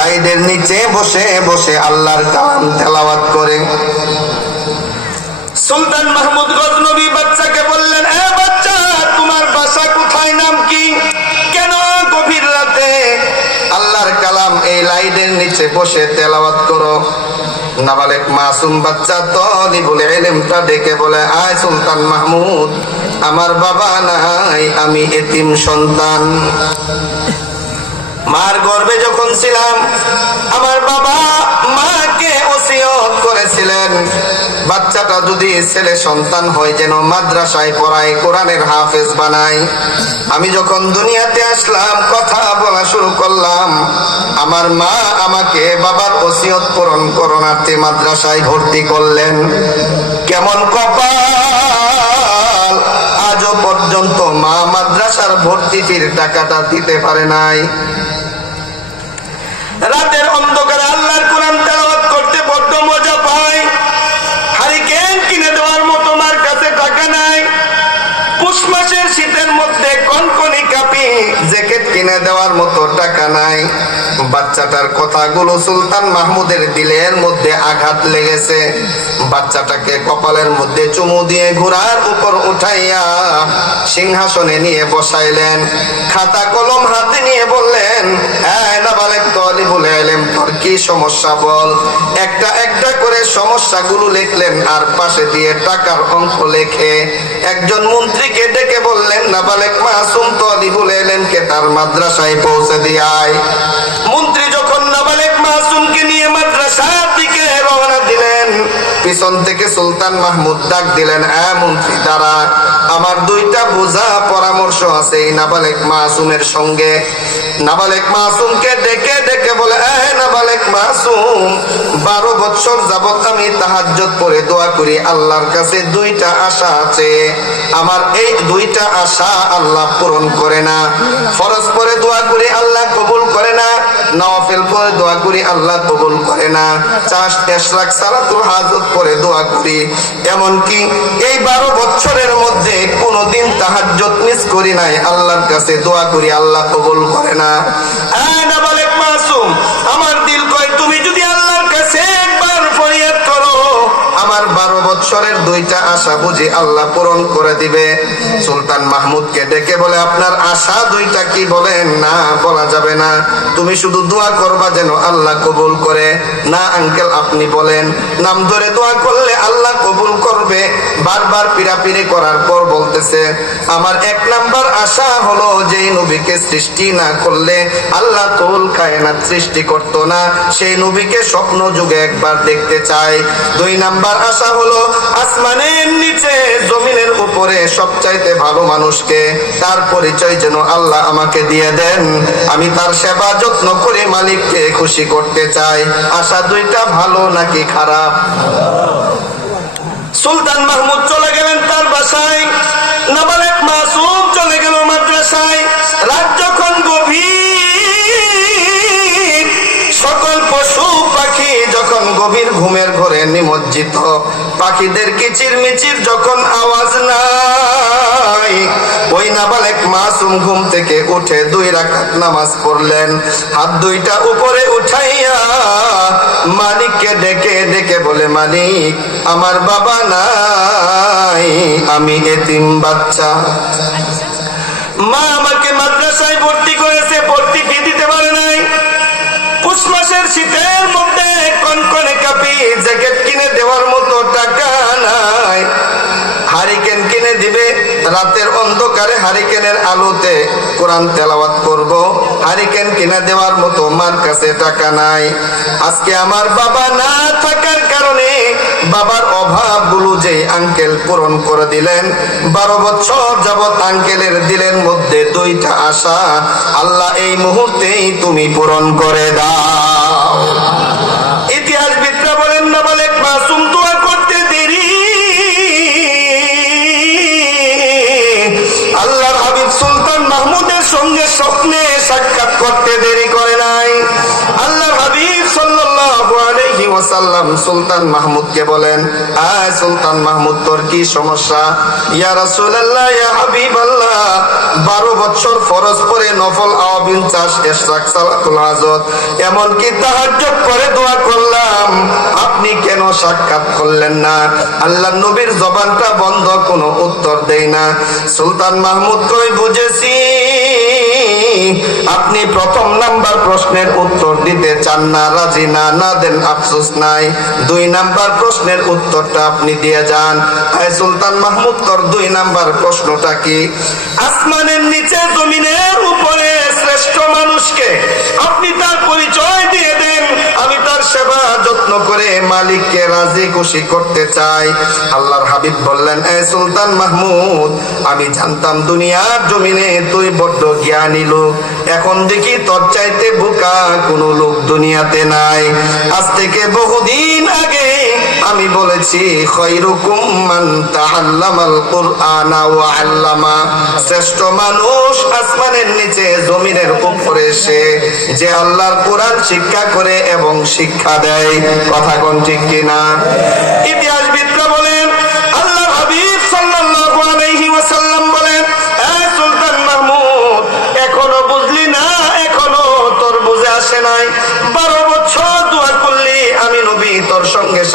লাইটের নিচে বসে বসে আল্লাহর কালাম তেলাওয়াত করে। সুলতান মাহমুদ গজনবী বাচ্চাকে বললেন, এ বাচ্চা, তোমার বাসা কোথায়? নাম কি? কেন গভীর রাতে? আল্লাহর কালাম এই লাইটের নিচে বসে তেলাওয়াত করো। নাবালেক মাসুম বাচ্চা তলিবুল ইলমটা ডেকে বলে, আয় সুলতান মাহমুদ, আমার বাবা নাই, আমি এতিম সন্তান। মার গর্বে যখন ছিলাম, আমার বাবা মাকে ওসিয়ত করেছিলেন। বাচ্চাটা যদি ছেলে সন্তান হয়, যেন মাদ্রাসায় পড়ায়, কোরআনের হাফেজ বানায়। আমি যখন দুনিয়াতে আসলাম, কথা বলা শুরু করলাম, আমার মা আমাকে বাবার ওসিয়ত পূরণ করোনার্থে মাদ্রাসায় ভর্তি করলেন। কেমন কপাল! আজও পর্যন্ত মা মাদ্রাসার ভর্তি ফির টাকাটা দিতে পারে নাই রাতের অন্ধকারে আল্লাহর কোরআন তেলাওয়াত করতে বড্ড মজা পায় হারিকেন কিনে দেওয়ার মতো মার কাছে টাকা নাই পুষ মাসের শীতের মধ্যে কনকনি কাপি জ্যাকেট কিনে দেওয়ার মতো টাকা নাই। বাচ্চাটার কথাগুলো সুলতান মাহমুদের দিলের মধ্যে আঘাত লেগেছে। বাচ্চাটাকে কপালের মধ্যে চুমু দিয়ে ঘোড়ার উপর উঠাইয়া সিংহাসনে নিয়ে বসাইলেন। খাতা কলম হাতে নিয়ে বললেন, "এই নাবালেক তলি বলে এলেন তোর কি সমস্যা বল? একটা একটা করে সমস্যাগুলো লিখলেন আর পাশে দিয়ে টাকার অঙ্ক লেখে। একজন মন্ত্রীকে ডেকে বললেন, নাবালেক মাসুম তার মাদ্রাসায় পৌঁছে দিয়ায় মন্ত্রী যখন নাবালেক মাসুমকে নিয়ে মাদ্রাসার দিকে রওনা দিলেন, পিছন থেকে সুলতান মাহমুদ ডাক দিলেন হ্যাঁ মন্ত্রী দ্বারা আমার দুইটা বোঝা পরামর্শ আছে। এই নাবালেক মাসুমের সঙ্গে। নাবালেক মাসুমকে ডেকে ডেকে বলে এ নাবালেক মাসুম, বারো বছর যাবত আমি তাহাজ্জত পড়ে দোয়া করি, আল্লাহর কাছে দুইটা আশা আছে। আমার এই দুইটা আশা আল্লাহ পূরণ করে না। ফরজ পরে দোয়া করি, আল্লাহ কবুল করে না। নওয়াফেল পরে দোয়া করি, আল্লাহ কবুল করে না। চাষ এশরাক সালাতুল হাজত পরে দোয়া করি। এমনকি এই বারো বছরের মধ্যে কোনোদিন তাহাজ্জত মিস করি নাই। আল্লাহর কাছে দোয়া করি, আল্লাহ কবুল করে না। নাবালেক মাসুম, আমার দিল কয়, তুমি যদি আল্লাহর কাছে একবার ফরিয়াদ করো, আমার বারো বছরের দুইটা আশা বুঝি আল্লাহ পূরণ করে দিবে। সুলতান মাহমুদকে ডেকে বলে, আপনার আশা দুইটা কি বলেন? না, বলা যাবে না। তুমি শুধু দোয়া করবা যেন আল্লাহ কবুল করে। না, আঙ্কেল, আপনি বলেন। নাম ধরে দোয়া করলে আল্লাহ কবুল করবে। বারবার পিড়াপিড়ি করার পর বলতেছে, আমার এক নাম্বার আশা হলো যে নবীকে সৃষ্টি না করলে আল্লাহ কবুল কায়নাত সৃষ্টি করত না। সেই নবীকে স্বপ্ন যুগে একবার দেখতে চাই। দুই নাম্বার আশা হলো আসমানের নিচে, জমিনের উপরে সবচাইতে ভালো মানুষকে তার পরিচয় যেন আল্লাহ আমাকে দিয়ে দেন। আমি তার সেবা যত্ন করে মালিককে খুশি করতে চাই। আশা দুইটা ভালো নাকি খারাপ? সুলতান মাহমুদ চলে গেলেন তার বাসায়। নাবালেক মাসুম চলে গেল মাদ্রাসায়। রাত যখন গভীর, সকল পশু পাখি যখন গভীর ঘুমের ঘরে নিমজ্জিত। পাখিদের কিচির মিচির যখন আওয়াজ নাই। ওই নাবালেক মাসুম ঘুম থেকে উঠে দুই রাকাত নামাজ পড়লেন। হাত দুইটা উপরে উঠাইয়া মালিককে ডেকে ডেকে বলে, মালিক, আমার বাবা নাই, আমি এতিম বাচ্চা। মা আমাকে মাদ্রাসায় ভর্তি করেছে, ভর্তি ফি দিতে পারে নাই। পুষ মাসের শীতের মধ্যে কনকনে কাপি জ্যাকেট কিনে দেওয়ার মতো টাকা নাই। হারিকেন কিনে দিবে, রাতের অন্ধকারে হারিকেনের আলোতে কোরআন তেলাওয়াত করব। হারিকেন কিনে দেওয়ার মতো কাছে টাকা নাই। আজকে আমার বাবা না থাকার কারণে বাবার অভাবগুলো যে আঙ্কেল পূরণ করে দিলেন, বারো বছর যাবৎ আঙ্কেলের দিলের মধ্যে দুইটা আশা, আল্লাহ এই মুহূর্তেই তুমি পূরণ করে দাও। সুলতান মাহমুদকে বলেন, আয় সুলতান মাহমুদ, তোর কি সমস্যা? ইয়া রাসূলুল্লাহ, ইয়া হাবিবাল্লাহ 12 বছর ফরজ পরে নফল আওয়াবিন চাষ ইশরাক সালাতুল হাজত এমন কি তাহাজ্জুদ করে দোয়া করলাম, আপনি কেন সাক্ষাৎ করলেন না? আল্লাহ নবীর জবানটা বন্ধ, কোনো উত্তর দেই না। সুলতান মাহমুদ কই, বুঝেছি। আপনি প্রথম নাম্বার প্রশ্নের উত্তর দিতে চান না, রাজি না না দেন আফসোস নাই। দুই নাম্বার প্রশ্নের উত্তরটা আপনি দিয়ে যান। সুলতান মাহমুদ তোর দুই নাম্বার প্রশ্নটা কি? আসমানের নিচে, জমিনের উপরে শ্রেষ্ঠ মানুষকে আপনি তার পরিচয় দিয়ে সেবা যত্ন করে মালিককে রাজি খুশি করতে চাই আল্লাহর হাবিব বললেন, এ সুলতান মাহমুদ, আমি জানতাম দুনিয়ার জমিনে তুই বড্ড জ্ঞানী লোক। এখন দেখি তোর চাইতে বোকা কোনো লোক দুনিয়াতে নাই। আজ থেকে বহুদিন আগে আমি বলেছি, খৈরুকুম মান তাআল্লামাল কুরআনা ওয়া আল্লামা। শ্রেষ্ঠ মানুষ আসমানের নিচে, জমিনের উপরে সে যে আল্লাহর কোরআন শিক্ষা করে এবং শিক্ষা দেয়। কথা কোন ঠিক কিনা? ইতিহাসবিদরা বলেন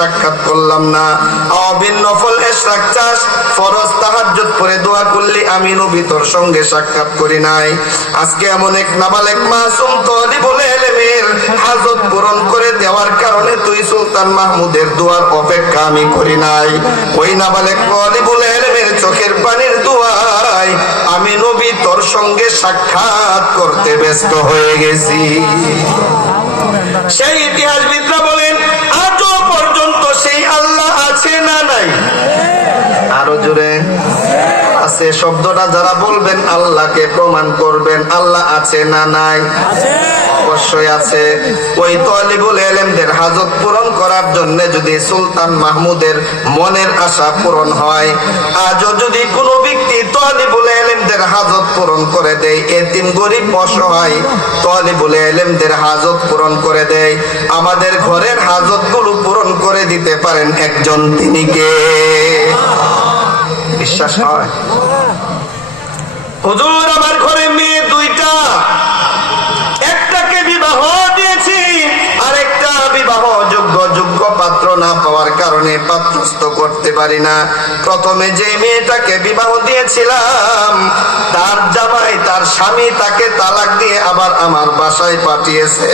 সাক্ষাৎ করলাম না। আবিন নফল এশরাক চাস ফরজ তাহাজ্জুদ পরে দোয়া করলি আমি নবী তোর সঙ্গে সাক্ষাৎ করি নাই। আজকে এমন এক নাবালেক মাসুম তলি বলে এলেমের হাজত পূরণ করে দেওয়ার কারণে তুই সুলতান মাহমুদের দোয়ার অপেক্ষা আমি করি নাই। ওই নাবালেক তলি বলে এলেমের চোখের পানির দোয়ায় আমি নবী তোর সঙ্গে সাক্ষাৎ করতে ব্যস্ত হয়ে গেছি। সেই ইতিহাস ইতিহাসবিদরা নাই আরও জোরে। আছে শব্দটা যারা বলবেন আল্লাহকে প্রমাণ করবেন আল্লাহ আছে না নাই? অবশ্যই আছে। ওই তলিবুল এলেমদের হাজত পূরণ করার জন্য যদি সুলতান মাহমুদের মনের আশা পূরণ হয় আজও যদি কোনো ব্যক্তি তলিবুল এলেমদের হাজত পূরণ করে দেয় এতিম গরিব অসহায় তলিবুল এলেমদের হাজত পূরণ করে দেয়। আমাদের ঘরের হাজতগুলো পূরণ করে দিতে পারেন একজন তিনি কে বিশ্বাস হয়? আমার ঘরে মেয়ে দুইটা। একটাকে বিবাহ দিয়েছি, আরেকটা বিবাহ যোগ্য যোগ্য পাত্র না পাওয়ার কারণে পাত্রস্থ করতে পারি না। প্রথমে যে মেয়েটাকে বিবাহ দিয়েছিলাম, তার জামাই, তার স্বামী তাকে তালাক দিয়ে আবার আমার বাসায় পাঠিয়েছে।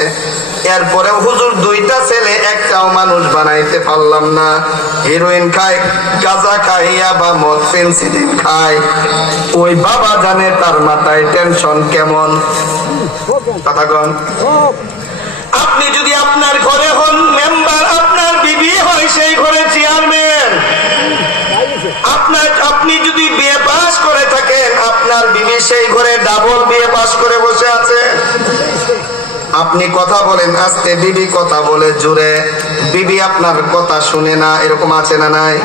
এরপরে হুজুর দুইটা ছেলে একটাও মানুষ বানাইতে পারলাম না। হিরোইন খায়, গাঁজা খাইয়া বা মদ ফেন্সিডিল খায়। ওই বাবা জানে তার মাথায় টেনশন কেমন। কথা কন আপনি যদি আপনার ঘরে হন মেম্বার আপনার বিবি হয়, সেই ঘরে চেয়ারম্যান আপনার, আপনি যদি বিয়ে পাস করে থাকেন, আপনার বিবি সেই ঘরে ডাবল বিয়ে পাস করে বসে আছে। আপনি কথা বলেন আস্তে বিবি কথা বলে জুড়ে। বিবি আপনার কথা শুনে না, এরকম আছে না নাই?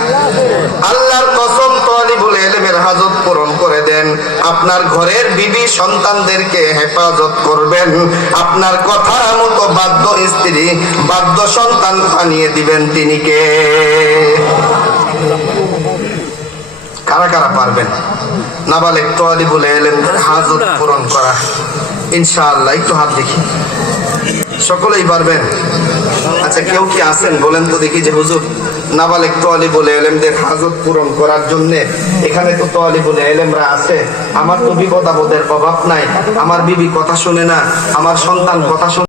আল্লাহর কসম বলে এলেমের হাজত পূরণ করে দেন। আপনার ঘরের বিবি সন্তানদেরকে হেফাজত করবেন। আপনার কথা মতো বাধ্য স্ত্রী, বাধ্য সন্তান বানিয়ে দিবেন তিনি কে? কারা কারা পারবেন? নাবালেক তলি বলে এলেমদের হাজত পূরণ করা। ইনশাআল্লাহ, একটু হাত দেখি। সকলেই পারবেন? আচ্ছা কেউ কি আছেন? বলেন তো দেখি যে হুজুর নাবালেক তোয়ালি বলে এলেমদের হাজত পূরণ করার জন্য এখানে তো তোয়ালি বলে এলেমরা আছে। আমার তো বিপদাবদের অভাব নাই। আমার বিবি কথা শুনে না, আমার সন্তান কথা শুনে